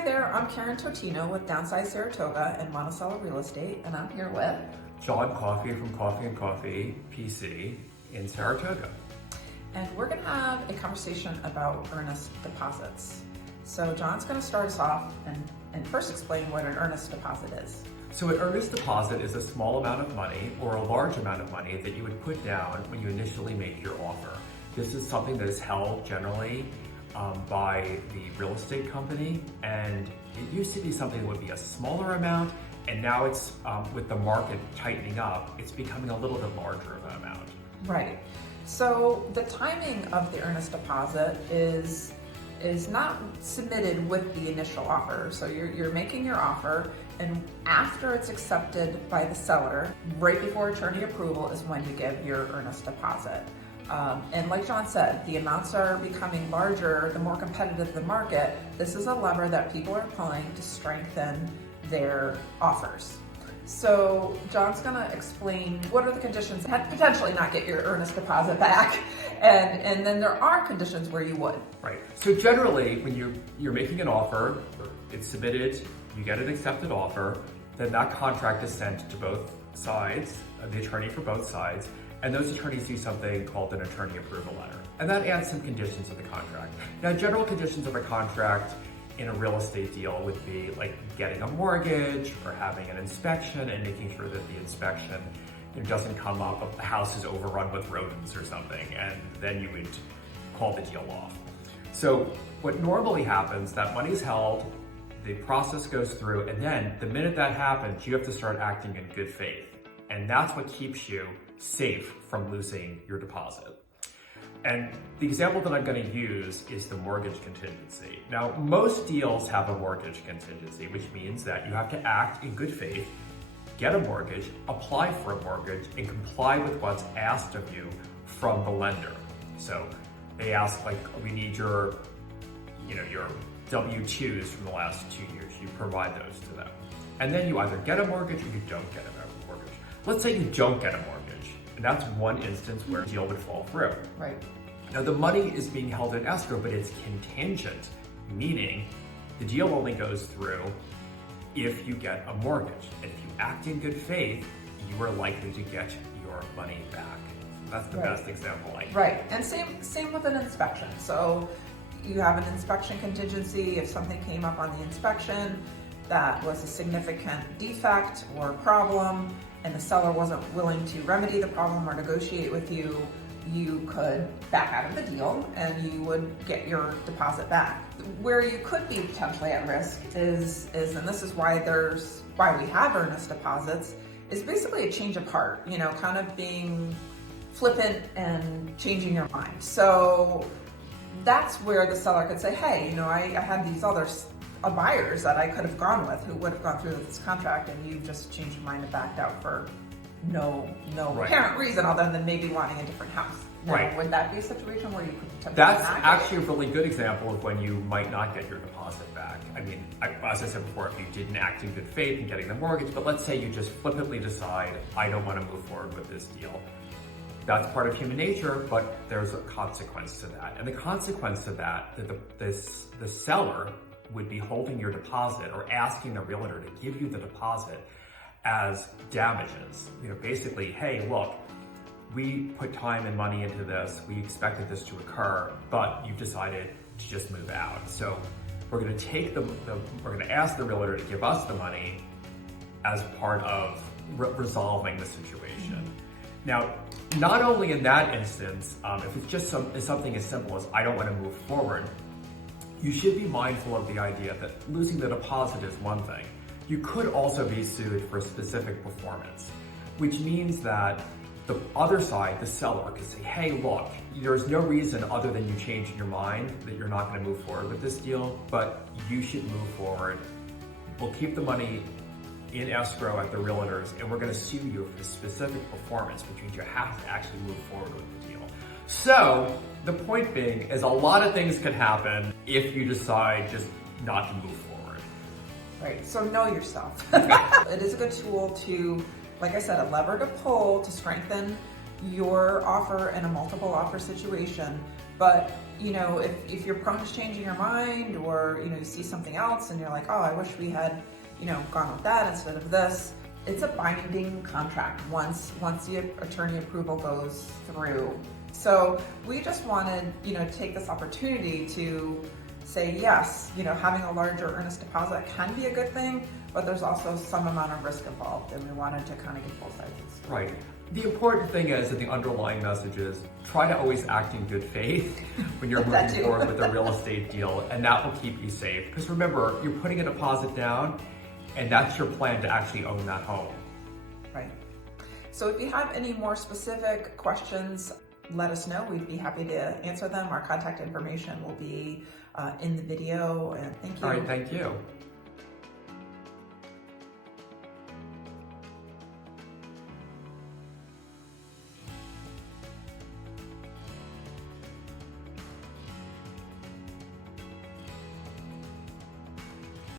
Hi there, I'm Karen Totino with Downsize Saratoga and Monticello Real Estate, and I'm here with John Coffey from Coffee and Coffee PC in Saratoga. And we're going to have a conversation about earnest deposits. So John's going to start us off and first explain what an earnest deposit is. So an earnest deposit is a small amount of money or a large amount of money that you would put down when you initially make your offer. This is something that is held generally by the real estate company, and it used to be something that would be a smaller amount, and now it's with the market tightening up, it's becoming a little bit larger of an amount. Right. So the timing of the earnest deposit is not submitted with the initial offer. So you're making your offer, and after it's accepted by the seller, right before attorney approval is when you give your earnest deposit. And like John said, the amounts are becoming larger, the more competitive the market. This is a lever that people are pulling to strengthen their offers. So John's gonna explain what are the conditions that potentially not get your earnest deposit back, and then there are conditions where you would. Right. So generally, when you're making an offer, it's submitted, you get an accepted offer, then that contract is sent to both sides, the attorney for both sides, and those attorneys do something called an attorney approval letter. And that adds some conditions to the contract. Now, general conditions of a contract in a real estate deal would be like getting a mortgage or having an inspection and making sure that the inspection doesn't come up if the house is overrun with rodents or something, and then you would call the deal off. So what normally happens, that money's held, the process goes through, and then the minute that happens, you have to start acting in good faith. And that's what keeps you safe from losing your deposit. And the example that I'm going to use is the mortgage contingency. Now, most deals have a mortgage contingency, which means that you have to act in good faith, get a mortgage, apply for a mortgage, and comply with what's asked of you from the lender. So they ask, like, we need your W-2s from the last 2 years. You provide those to them. And then you either get a mortgage or you don't get a mortgage. Let's say you don't get a mortgage. And that's one instance where a deal would fall through. Right. Now the money is being held in escrow, but it's contingent, meaning the deal only goes through if you get a mortgage. And if you act in good faith, you are likely to get your money back. So that's the best example I can. Right, and same with an inspection. So you have an inspection contingency. If something came up on the inspection that was a significant defect or problem, and the seller wasn't willing to remedy the problem or negotiate with you, you could back out of the deal and you would get your deposit back. Where you could be potentially at risk is and this is why we have earnest deposits, is basically a change of heart, kind of being flippant and changing your mind. So that's where the seller could say, hey, I had these other buyers that I could have gone with who would have gone through this contract, and you just changed your mind and backed out for no apparent reason other than maybe wanting a different house. Now, right. Would that be a situation where you could potentially That's not actually a really good example of when you might not get your deposit back. I mean, as I said before, if you didn't act in good faith in getting the mortgage, but let's say you just flippantly decide, I don't want to move forward with this deal. That's part of human nature, but there's a consequence to that. And the consequence to that the seller would be holding your deposit or asking the realtor to give you the deposit as damages. Basically, hey, look, we put time and money into this, we expected this to occur, but you decided to just move out. So we're gonna take we're gonna ask the realtor to give us the money as part of resolving the situation. Now, not only in that instance, if it's just something as simple as I don't want to move forward, you should be mindful of the idea that losing the deposit is one thing. You could also be sued for specific performance, which means that the other side, the seller, could say, hey, look, there's no reason other than you changing your mind that you're not going to move forward with this deal, but you should move forward. We'll keep the money in escrow at the realtors, and we're going to sue you for specific performance, which means you have to actually move forward with the deal. So the point being is a lot of things can happen if you decide just not to move forward. Right, so know yourself. It is a good tool to, like I said, a lever to pull to strengthen your offer in a multiple offer situation, but you know, if you're prone to changing your mind, or, you know, you see something else and you're like, oh, I wish we had, you know, gone with that instead of this, it's a binding contract once the attorney approval goes through. So we just wanted, you know, to take this opportunity to say, yes, you know, having a larger earnest deposit can be a good thing, but there's also some amount of risk involved, and we wanted to kind of give both sides of the story. Right. The important thing is that the underlying message is try to always act in good faith when you're moving forward with a real estate deal, and that will keep you safe. Because remember, you're putting a deposit down, and that's your plan to actually own that home. Right. So if you have any more specific questions, let us know. We'd be happy to answer them. Our contact information will be in the video, and thank you. All right, thank you.